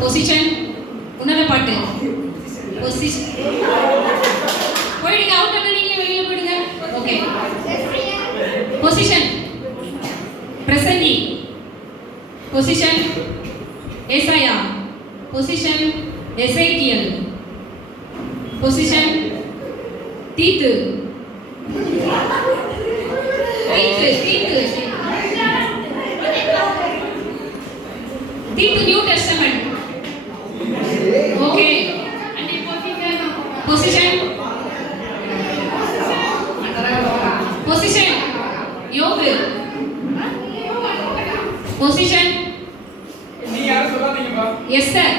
Position உன்னத பாட்டு position போயிடுங்க அவுட் பண்ண நீங்க வெளியில போயிடுங்க ஓகே பொசிஷன் பிரசங்கி பொசிஷன் ஏசாயா பொசிஷன் எசேக்கியல் பொசிஷன் தீத்து Tito New Testament. Okay. And position. Position. Yoga. Position. Yes sir.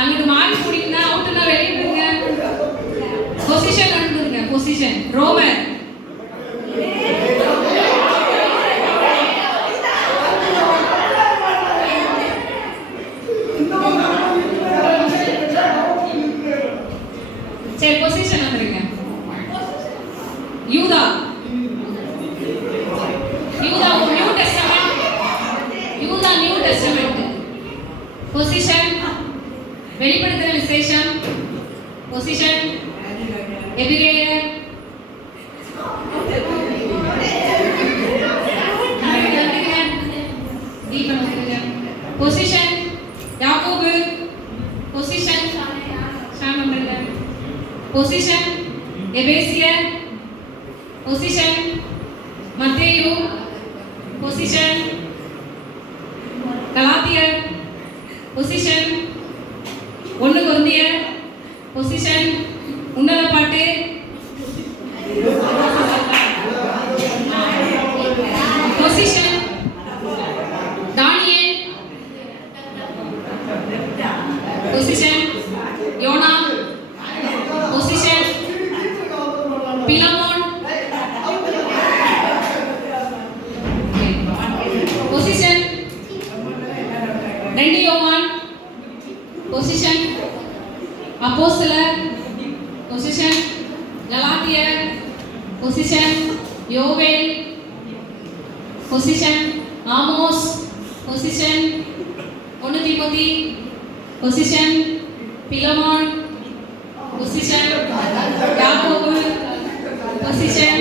அங்க மார்க் போடினா அவுட்னா வெளிய போங்க. பொசிஷன் வந்துருங்க. பொசிஷன். ரோமர். சரி பொசிஷன் வந்துருங்க. யூதா. யூதா நியூ டெஸ்டமென்ட். யூதா நியூ டெஸ்டமென்ட். பொசிஷன் வெளிப்படுத்தின விசேஷம். பொசிஷன் எபிரேயர். பொசிஷன் யாக்கோபு. பொசிஷன் சாமந்தங்க. பொசிஷன் எபேசியர். பொசிஷன் மத்தேயு. பொசிஷன் கலாத்தியர். பொசிஷன் 1 கொரிந்தியர். பொசிஷன் உன்னத பாட்டு. பொசிஷன் தானியேல். பொசிஷன் யோனா. பொசிஷன் பிலமோன். பொசிஷன் 2 யோவான். பொசிஷன் அப்போஸ்தலர். பொசிஷன் கலாத்தியர். பொசிஷன் யோவேல். பொசிஷன் ஆமோஸ். Position 1 Timothy. பொசிஷன் பிலமோன். பொசிஷன் யாக்கோபு. பொசிஷன்